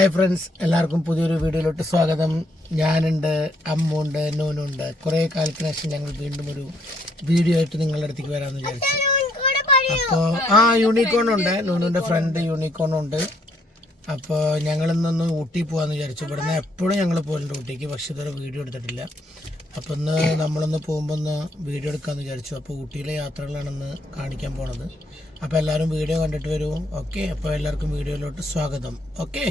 Hi friends, എല്ലാവർക്കും പുതിയൊരു വീഡിയോയിലോട്ട് സ്വാഗതം. ഞാനുണ്ട്, അമ്മുണ്ട്, നൂനുണ്ട്. കുറേ കാലത്തിന് ശേഷം ഞങ്ങൾ വീണ്ടും ഒരു വീഡിയോ ആയിട്ട് നിങ്ങളുടെ അടുത്തേക്ക് വരാമെന്ന് വിചാരിച്ചു. അപ്പോൾ യൂണിക്കോൺ ഉണ്ട്, നൂനുൻ്റെ ഫ്രണ്ട് യൂണിക്കോൺ ഉണ്ട്. അപ്പോൾ ഞങ്ങളിന്നൊന്ന് ഊട്ടി പോകാമെന്ന് വിചാരിച്ചു. ഇവിടുന്ന് എപ്പോഴും ഞങ്ങൾ പോലുണ്ട് ഊട്ടിക്ക്, പക്ഷെ ഇതുവരെ വീഡിയോ എടുത്തിട്ടില്ല. അപ്പോൾ ഇന്ന് നമ്മളൊന്ന് പോകുമ്പോൾ ഒന്ന് വീഡിയോ എടുക്കാമെന്ന് വിചാരിച്ചു. അപ്പോൾ ഊട്ടിയിലെ യാത്രകളാണെന്ന് കാണിക്കാൻ പോണത്. അപ്പോൾ എല്ലാവരും വീഡിയോ കണ്ടിട്ട് വരൂ. ഓക്കെ, അപ്പോൾ എല്ലാവർക്കും വീഡിയോയിലോട്ട് സ്വാഗതം. ഓക്കെ.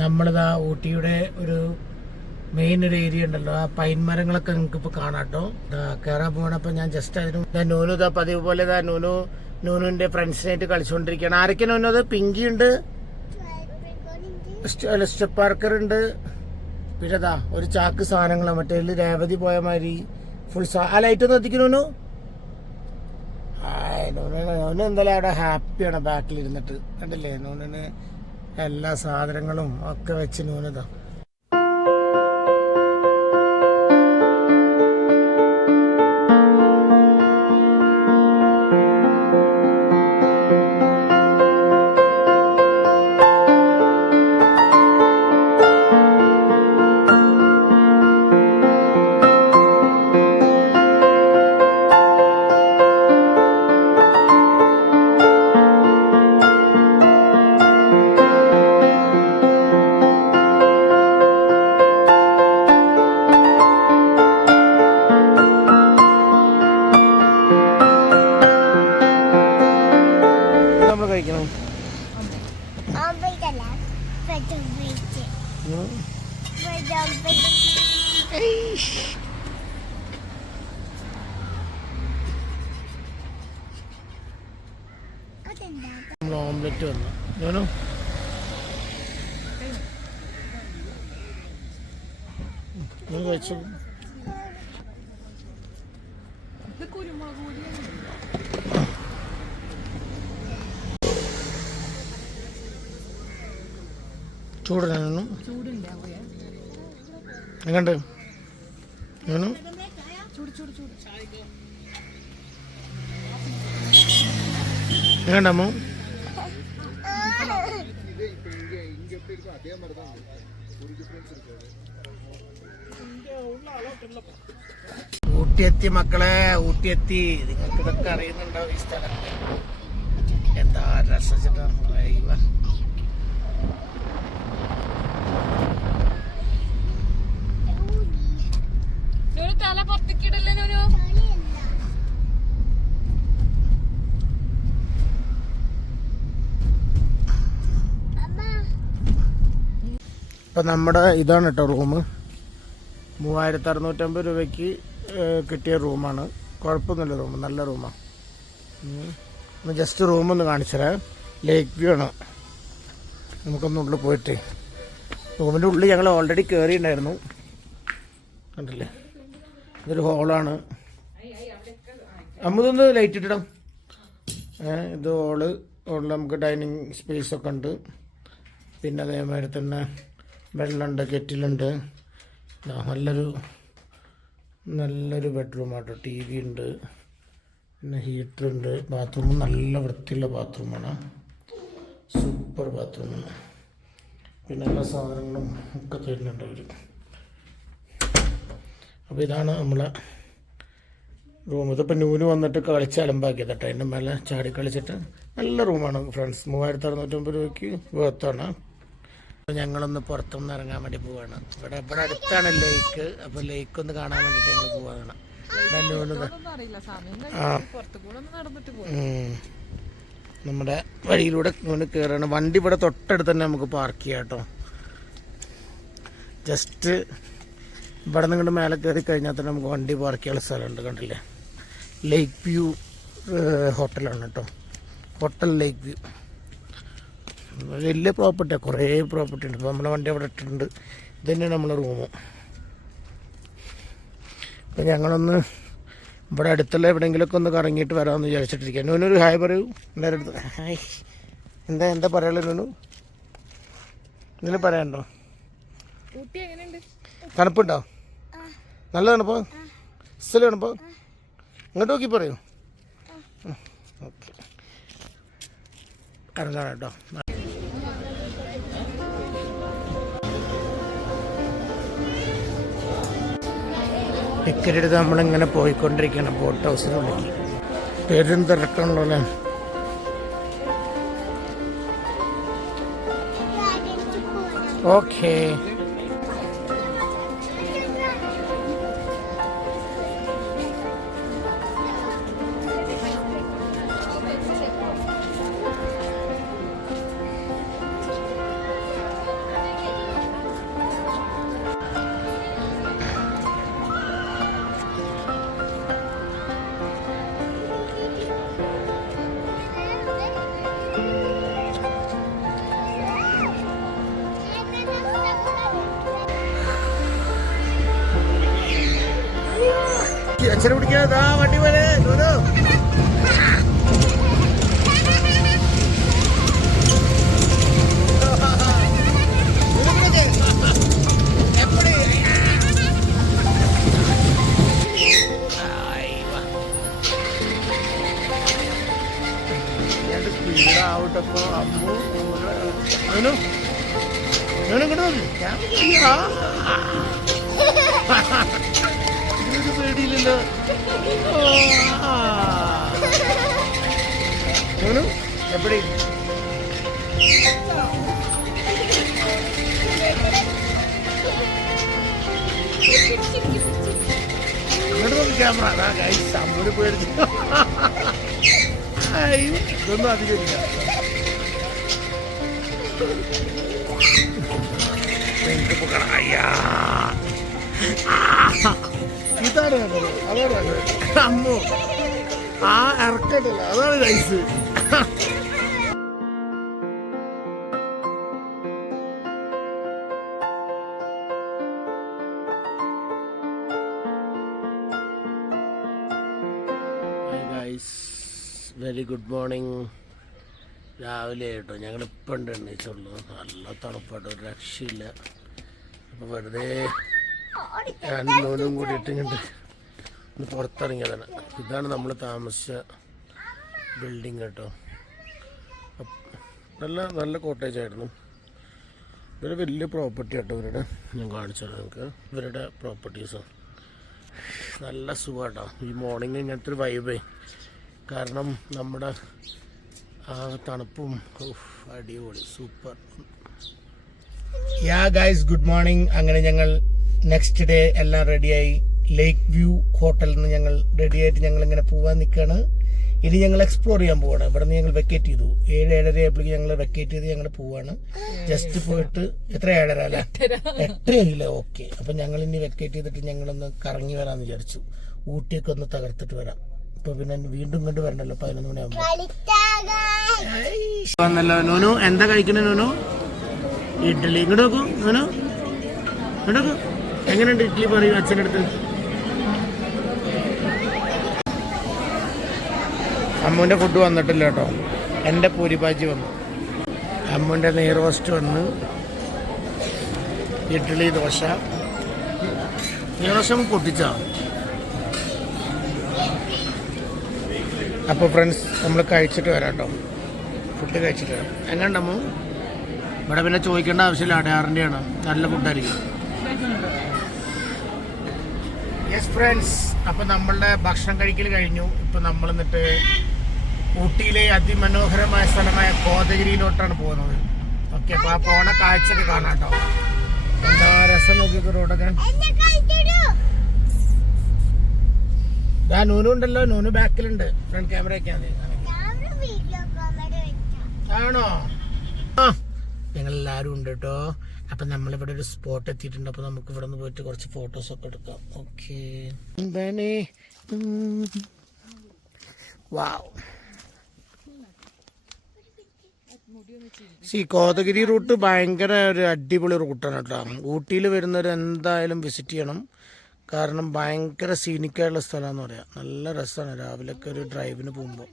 നമ്മളിതാ ഊട്ടിയുടെ ഒരു മെയിൻ ഒരു ഏരിയ ഉണ്ടല്ലോ, ആ പൈൻ മരങ്ങളൊക്കെ നിങ്ങൾക്ക് ഇപ്പോൾ കാണാം കേട്ടോ. കയറാൻ പോകണപ്പോൾ ഞാൻ ജസ്റ്റ് അതിന് നൂനു ഇതാ പതിവ് പോലെ ഇതാ നൂനുവിൻ്റെ ഫ്രണ്ട്സിനായിട്ട് കളിച്ചുകൊണ്ടിരിക്കുകയാണ്. ആരൊക്കെ നൂനു? അത് പിങ്കി ഉണ്ട്, സ്റ്റെപ്പ് പാർക്കർ ഉണ്ട്, പിന്നെ ഇതാ ഒരു ചാക്ക് സാധനങ്ങൾ മറ്റേ രേവതി പോയ മാതിരി ഫുൾ ആ ലൈറ്റ് ഒന്ന് എത്തിക്കണു. നൂന് എന്തായാലും അവിടെ ഹാപ്പിയാണ് ബാക്കിലിരുന്നിട്ട്. കണ്ടില്ലേ, നൂനിന് എല്ലാ സാധനങ്ങളും ഒക്കെ വെച്ച് നൂനതാ. ഓംലെറ്റ് വന്നു ഞാനോ. കഴിച്ചു. ചൂടാണ് എങ്ങണ്ട് ഞാനും എങ്ങണ്ടമ്മോ. ഊട്ടിയെത്തി മക്കളെ, ഊട്ടിയെത്തി. നിങ്ങൾക്ക് ഇതൊക്കെ അറിയുന്നുണ്ടാവും ഈ സ്ഥലം. എന്താ രസിച്ചിട്ടാണ്. തല പുറത്തേക്കിടല്ലേ നൂനു? ഇപ്പം നമ്മുടെ ഇതാണ് കേട്ടോ റൂം. 3650 രൂപയ്ക്ക് കിട്ടിയ റൂമാണ്. കുഴപ്പമൊന്നുമില്ല, റൂം നല്ല റൂമാണ്. ജസ്റ്റ് റൂമൊന്ന് കാണിച്ചത് ലേക്ക് വ്യൂ ആണ്. നമുക്കൊന്നുള്ളിൽ പോയിട്ട് റൂമിൻ്റെ ഉള്ളിൽ ഞങ്ങൾ ഓൾറെഡി കയറിയിട്ടുണ്ടായിരുന്നു. കണ്ടില്ലേ, ഇതൊരു ഹോളാണ്. അമ്മതൊന്ന് ലൈറ്റ് ഇട്ടിടാം. ഇത് ഹോളിൽ നമുക്ക് ഡൈനിങ് സ്പേസൊക്കെ ഉണ്ട്. പിന്നെ അതേമാതിരി തന്നെ വെള്ളമുണ്ട്, കെറ്റിലുണ്ട്. നല്ലൊരു ബെഡ്റൂമാട്ടോ. ടി വി ഉണ്ട്, പിന്നെ ഹീറ്ററുണ്ട്. ബാത്റൂം നല്ല വൃത്തിയുള്ള ബാത്റൂമാണ്, സൂപ്പർ ബാത്റൂമാണ്. പിന്നെ എല്ലാ സാധനങ്ങളും ഒക്കെ തരുന്നുണ്ട് അവർ. അപ്പോൾ ഇതാണ് നമ്മളെ റൂം. ഇതിപ്പോൾ നൂന് വന്നിട്ട് കളിച്ച് അലമ്പാക്കിയത് കേട്ടോ. അതിൻ്റെ മേലെ ചാടി കളിച്ചിട്ട് നല്ല റൂമാണ് ഫ്രണ്ട്സ്. 3650 രൂപയ്ക്ക് വേർത്താണ്. അപ്പോൾ ഞങ്ങളൊന്ന് പുറത്തൊന്ന് ഇറങ്ങാൻ വേണ്ടി പോവാണ്. ഇവിടെ അടുത്താണ് ലേക്ക്. അപ്പോൾ ലേക്ക് ഒന്ന് കാണാൻ വേണ്ടിയിട്ട് ഞങ്ങൾ പോവാണ്. നമ്മുടെ വഴിയിലൂടെ നൂന് കയറാണ്. വണ്ടി ഇവിടെ തൊട്ടടുത്ത് തന്നെ നമുക്ക് പാർക്ക് ചെയ്യാം കേട്ടോ. ജസ്റ്റ് ഇവിടെ നിങ്ങളുടെ മേലെ കയറി കഴിഞ്ഞാൽ തന്നെ നമുക്ക് വണ്ടി പാർക്ക് ചെയ്യാനുള്ള സ്ഥലമുണ്ട്. കണ്ടില്ലേ, ലേക്ക് വ്യൂ ഹോട്ടലാണ് കേട്ടോ. ഹോട്ടൽ ലേക്ക് വ്യൂ. വലിയ പ്രോപ്പർട്ടിയാണ്, കുറേ പ്രോപ്പർട്ടി ഉണ്ട്. ഇപ്പോൾ നമ്മുടെ വണ്ടി അവിടെ ഇട്ടിട്ടുണ്ട്. ഇത് തന്നെയാണ് നമ്മളെ റൂമ്. അപ്പം ഞങ്ങളൊന്ന് ഇവിടെ അടുത്തുള്ള എവിടെയെങ്കിലുമൊക്കെ ഒന്ന് കറങ്ങിയിട്ട് വരാമെന്ന് വിചാരിച്ചിട്ടിരിക്കുക. നൂനൊരു ഹായ് പറയൂ എല്ലാവരുടെ അടുത്ത്. ഹായ്. എന്താ പറയാനുള്ളത് നൂനു? എന്തെങ്കിലും പറയാനുണ്ടോ? തണുപ്പുണ്ടോ? നല്ല തണുപ്പോ? സ്ഥലം തണുപ്പോ? ഇങ്ങോട്ട് നോക്കി പറയൂ. ഓക്കെ, ഇറങ്ങാണ് കേട്ടോ. ടിക്കറ്റ് എടുത്ത് നമ്മളിങ്ങനെ പോയിക്കൊണ്ടിരിക്കുകയാണ് ബോട്ട് ഹൗസിനുള്ളിൽ. പേരും തിരക്കാണല്ലോ അല്ലേ. ഓക്കേ, അച്ഛനെ പിടിക്കാ വണ്ടി പോലെ. സ്പീഡാവട്ടപ്പോ അമ്മു പേടിയില്ലല്ലോ. എപ്പടി അങ്ങോട്ട് നോക്കി ക്യാമറ. അമ്മൂര് പേടിച്ചു. ഇതൊന്നും അധികമില്ല. ഇതാണ് അതാണ് അമ്മു. ആ ഇറക്കട്ടല്ല, അതാണ് നൈസ്. Very good morning. രാവിലെ കേട്ടോ, ഞങ്ങളിപ്പോൾ ഉണ്ട് എണ്ണീച്ചുള്ളൂ. നല്ല തണുപ്പായിട്ട് ഒരു രക്ഷയില്ല. അപ്പോൾ വെറുതെ ഞാനും കൂടിയിട്ട് ഇങ്ങോട്ട് ഒന്ന് പുറത്തിറങ്ങിയതാണ്. ഇതാണ് നമ്മൾ താമസിച്ച ബിൽഡിങ് കേട്ടോ. നല്ല കോട്ടേജ് ആയിരുന്നു. ഇവരുടെ വലിയ പ്രോപ്പർട്ടി കേട്ടോ ഇവരുടെ. ഞാൻ കാണിച്ചത് നിങ്ങൾക്ക് ഇവരുടെ പ്രോപ്പർട്ടീസാണ്. നല്ല സുഖമാട്ടോ ഈ മോർണിംഗ്. ഇങ്ങനത്തെ ഒരു വൈബേ, കാരണം നമ്മുടെ ആ തണുപ്പും. അടിപൊളി, സൂപ്പർ. യാ ഗൈസ്, ഗുഡ് മോർണിംഗ്. അങ്ങനെ ഞങ്ങൾ നെക്സ്റ്റ് ഡേ എല്ലാം റെഡിയായി. ലേക്ക് വ്യൂ ഹോട്ടലിൽ നിന്ന് ഞങ്ങൾ റെഡിയായിട്ട് ഞങ്ങൾ ഇങ്ങനെ പോകാൻ നിൽക്കുകയാണ്. ഇനി ഞങ്ങൾ എക്സ്പ്ലോർ ചെയ്യാൻ പോവാണ്. ഇവിടെ നിന്ന് ഞങ്ങൾ വെക്കേറ്റ് ചെയ്തു. 7-7:30 ആയപ്പോഴേക്ക് ഞങ്ങൾ വെക്കേറ്റ് ചെയ്ത് ഞങ്ങൾ പോവാണ്. ജസ്റ്റ് പോയിട്ട് എത്ര 7:30 അല്ലേ? 8 ആയില്ലേ? ഓക്കെ. അപ്പം ഞങ്ങൾ ഇനി വെക്കേറ്റ് ചെയ്തിട്ട് ഞങ്ങളൊന്ന് കറങ്ങി വരാമെന്ന് വിചാരിച്ചു. ഊട്ടിയൊക്കെ ഒന്ന് തകർത്തിട്ട് വരാം. ഇപ്പൊ പിന്നെ വീണ്ടും ഇങ്ങോട്ട് വരണല്ലോ 11 മണിയാകുമ്പോൾ. വന്നല്ലോ നോനു. എന്താ കഴിക്കണേ നോനു? ഇഡ്ഡലി. ഇങ്ങോട്ട് നോക്കൂ നോനു, ഇങ്ങോട്ട് നോക്കൂ. എങ്ങനെയുണ്ട് ഇഡ്ഡലി? പറയൂ അച്ഛൻ്റെ അടുത്ത്. അമ്മുവിൻ്റെ ഫുഡ് വന്നിട്ടില്ല കേട്ടോ. എൻ്റെ പൂരിഭാജി വന്നു, അമ്മുവിൻ്റെ നെയ് റോസ്റ്റ് വന്ന്, ഇഡ്ഡലി, ദോശ. നെയ് റോസ്റ്റ് പൊട്ടിച്ചാ. അപ്പോൾ ഫ്രണ്ട്സ്, നമ്മൾ കഴിച്ചിട്ട് വരാം കേട്ടോ. ഫുഡ് കഴിച്ചിട്ട് വരാം. എങ്ങനെയുണ്ടമ്മു? ഇവിടെ പിന്നെ ചോദിക്കേണ്ട ആവശ്യമില്ല, അടയാറിൻ്റെയാണ്. നല്ല ഫുഡായിരിക്കും. യെസ് ഫ്രണ്ട്സ്, അപ്പം നമ്മളുടെ ഭക്ഷണം കഴിക്കൽ കഴിഞ്ഞു. ഇപ്പം നമ്മൾ എന്നിട്ട് ഊട്ടിയിലെ അതിമനോഹരമായ സ്ഥലമായ കോതഗിരിയിലോട്ടാണ് പോകുന്നത്. ഓക്കെ, അപ്പോൾ ആ പോണ കാഴ്ചയൊക്കെ കാണാം കേട്ടോ. എന്താ രസം നോക്കിയൊക്കെ റോഡൊക്കെ. നൂനു ഉണ്ടല്ലോ, നൂനു ബാക്കിലുണ്ട്. ഫ്രണ്ട് ക്യാമറ വെക്കാൻ ആണോ? ആ, ഞങ്ങളെല്ലാവരും ഉണ്ട് കേട്ടോ. അപ്പം നമ്മളിവിടെ ഒരു സ്പോട്ട് എത്തിയിട്ടുണ്ട്. അപ്പോൾ നമുക്ക് ഇവിടെ നിന്ന് പോയിട്ട് കുറച്ച് ഫോട്ടോസൊക്കെ എടുക്കാം. ഓക്കെ. വാവ്, കോതഗിരി റൂട്ട് ഭയങ്കര ഒരു അടിപൊളി റൂട്ടാണ് കേട്ടോ. ഊട്ടിയിൽ വരുന്നവർ എന്തായാലും വിസിറ്റ് ചെയ്യണം. കാരണം ഭയങ്കര സീനിക്കായുള്ള സ്ഥലമാണെന്ന് പറയാം. നല്ല രസമാണ് രാവിലെയൊക്കെ ഒരു ഡ്രൈവിന് പോകുമ്പോൾ.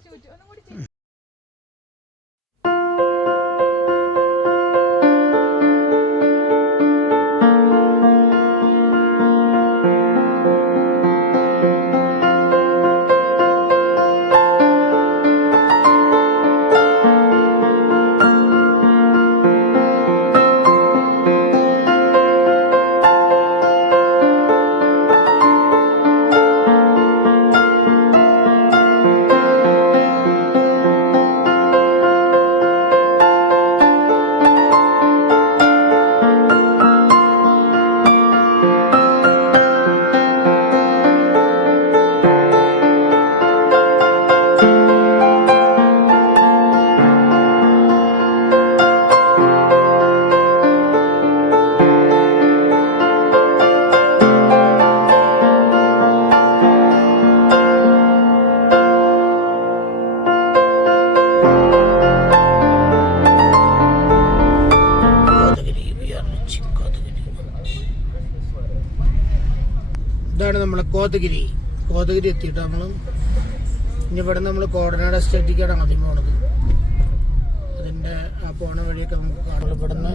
ഇതാണ് നമ്മളെ കോതഗിരി എത്തിയിട്ട് നമ്മൾ ഇനി ഇവിടെ നമ്മൾ കോടനാട് എസ്റ്റേറ്റിലേക്കാണ് ആദ്യം പോണത്. അതിൻ്റെ ആ പോണ വഴിയൊക്കെ നമുക്ക് കാണും. ഇവിടെ നിന്ന്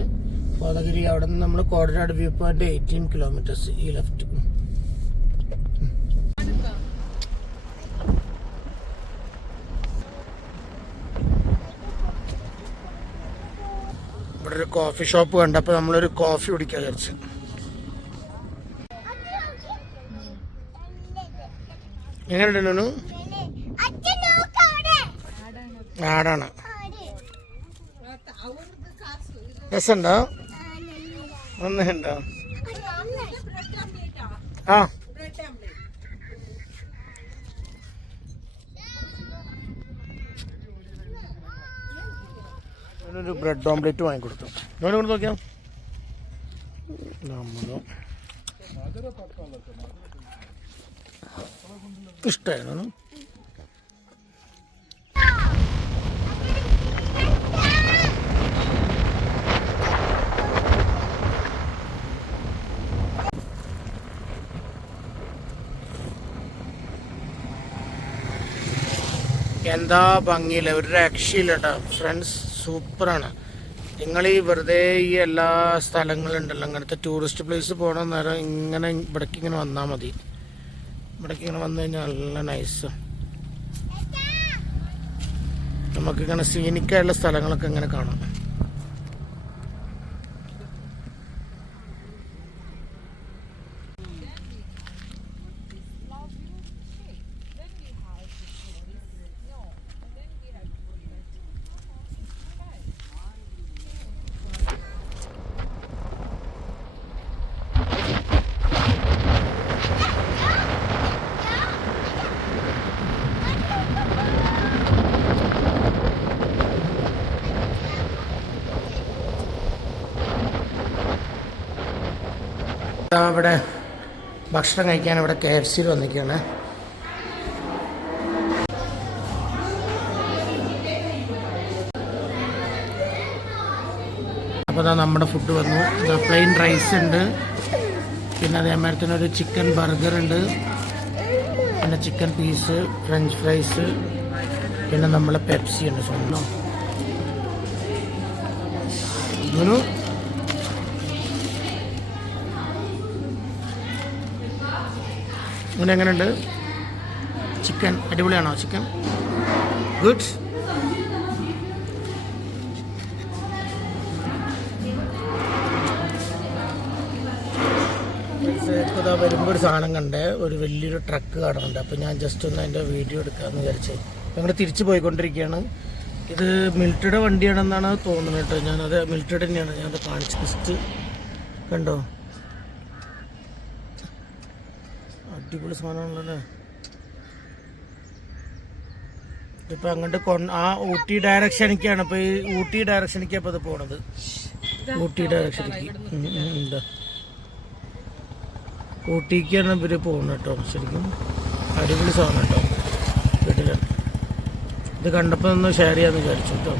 കോതഗിരി, അവിടെ നിന്ന് നമ്മൾ കോടനാട് വ്യൂ പോയിന്റ് 18 കിലോമീറ്റേഴ്സ് ഈ ലെഫ്റ്റ്. ഇവിടെ ഒരു കോഫി ഷോപ്പ് കണ്ടപ്പോൾ നമ്മളൊരു കോഫി കുടിക്കാൻ വിചാരിച്ചു. എങ്ങനെയുണ്ട്? ആടാണ്. രസമുണ്ടോ? ഒന്നുണ്ടോ? ആ ഒരു ബ്രെഡ് ഓംലെറ്റ് വാങ്ങിക്കൊടുത്തു. നോനെ കൊണ്ട് നോക്കിയാ ഇഷ്ടമായിരുന്നു. എന്താ ഭംഗിയില്ല, ഒരു രക്ഷയില്ല കേട്ടോ ഫ്രണ്ട്സ്. സൂപ്പറാണ്. നിങ്ങൾ ഈ വെറുതെ ഈ എല്ലാ സ്ഥലങ്ങളുണ്ടല്ലോ, അങ്ങനത്തെ ടൂറിസ്റ്റ് പ്ലേസ് പോകണ നേരം ഇങ്ങനെ ഇവിടേക്ക് ഇങ്ങനെ വന്നാൽ മതി. ഇവിടേക്ക് ഇങ്ങനെ വന്നു കഴിഞ്ഞാൽ നല്ല നൈസ്. നമുക്കിങ്ങനെ സീനിക്കായുള്ള സ്ഥലങ്ങളൊക്കെ ഇങ്ങനെ കാണാം. ഇവിടെ ഭക്ഷണം കഴിക്കാൻ ഇവിടെ KFCയിൽ വന്നിരിക്കുകയാണ്. അപ്പോൾ അതാ നമ്മുടെ ഫുഡ് വന്നു. പ്ലെയിൻ റൈസ് ഉണ്ട്, പിന്നെ അതേമാതിരി തന്നെ ഒരു ചിക്കൻ ബർഗർ ഉണ്ട്, പിന്നെ ചിക്കൻ പീസ്, ഫ്രഞ്ച് ഫ്രൈസ്, പിന്നെ നമ്മളെ പെപ്സി ഉണ്ട്. സ്വന്തം അങ്ങനെ എങ്ങനെയുണ്ട് ചിക്കൻ? അടിപൊളിയാണോ ചിക്കൻ? ഗുഡ്. ഇപ്പോൾ വരുമ്പോൾ ഒരു സാധനം കണ്ടേ, ഒരു വലിയൊരു ട്രക്ക് കാണുന്നുണ്ട്. അപ്പോൾ ഞാൻ ജസ്റ്റ് ഒന്ന് അതിൻ്റെ വീഡിയോ എടുക്കാമെന്ന് വിചാരിച്ചേ. ഞങ്ങൾ തിരിച്ച് പോയിക്കൊണ്ടിരിക്കുകയാണ്. ഇത് മിലിറ്ററിയുടെ വണ്ടിയാണെന്നാണ് തോന്നുന്നത് കേട്ടോ. ഞാനത് മിലിറ്ററി തന്നെയാണ് ഞാനത് കാണിച്ച് ജസ്റ്റ് കണ്ടോ. അടിപൊളി സാധനമാണല്ലേ. ഇതിപ്പോൾ അങ്ങോട്ട് ആ ഊട്ടി ഡയറക്ഷനിക്കാണ്. ഇപ്പോൾ ഈ ഊട്ടി ഡയറക്ഷനിക്കാണ് ഇപ്പോൾ ഇത് പോണത്. ഊട്ടി ഡയറക്ഷനിക്ക് എന്താ ഊട്ടിക്കാണ് ഇവർ പോകുന്നത് കേട്ടോ. ശരിക്കും അടിപൊളി സാധനം കേട്ടോ. വീട്ടിൽ ഇത് കണ്ടപ്പോൾ ഒന്ന് ഷെയർ ചെയ്യാമെന്ന് വിചാരിച്ചു കേട്ടോ.